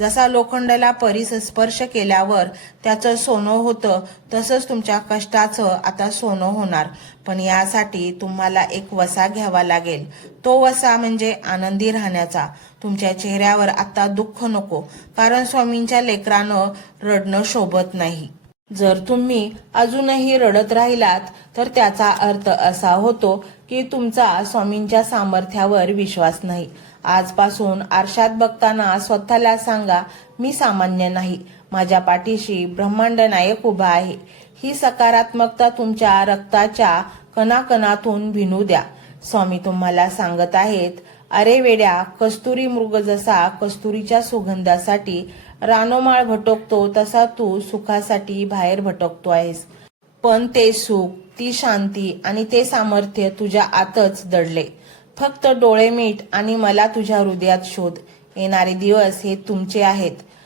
जसा लोखंडाला स्पर्श केल्यावर त्याचं सोनं होतं, तसंच तुमच्या कष्टाचं आता सोनं होणार. पण यासाठी तुम्हाला एक वसा घ्यावा लागेल. तो वसा म्हणजे आनंदी राहण्याचा. तुमच्या चेहऱ्यावर आता दुःख नको, कारण स्वामींच्या लेकरानं रडणं शोभत नाही. जर तुम्ही अजूनही रडत राहिलात तर त्याचा अर्थ असा होतो की तुमचा स्वामींच्या सामर्थ्यावर विश्वास नाही. आजपासून आरशात बघताना स्वतःला सांगा, मी सामान्य नाही, माझ्या पाठीशी ब्रह्मांड नायक उभा आहे. ही सकारात्मकता तुमच्या रक्ताच्या कणाकणातून भिनू द्या. स्वामी तुम्हाला सांगत आहेत, अरे वेड्या, कस्तुरी मृग जसा कस्तुरीच्या सुगंधासाठी रानोमाळ भटकतो, तसा तू सुखासाठी बाहेर भटकतो आहेस. पण ते सुख, ती शांती आणि ते सामर्थ्य तुझ्या आतच दडले. फक्त डोळे मीट आणि मला तुझ्या हृदयात शोध. येणारे दिवस हे तुमचे आहेत.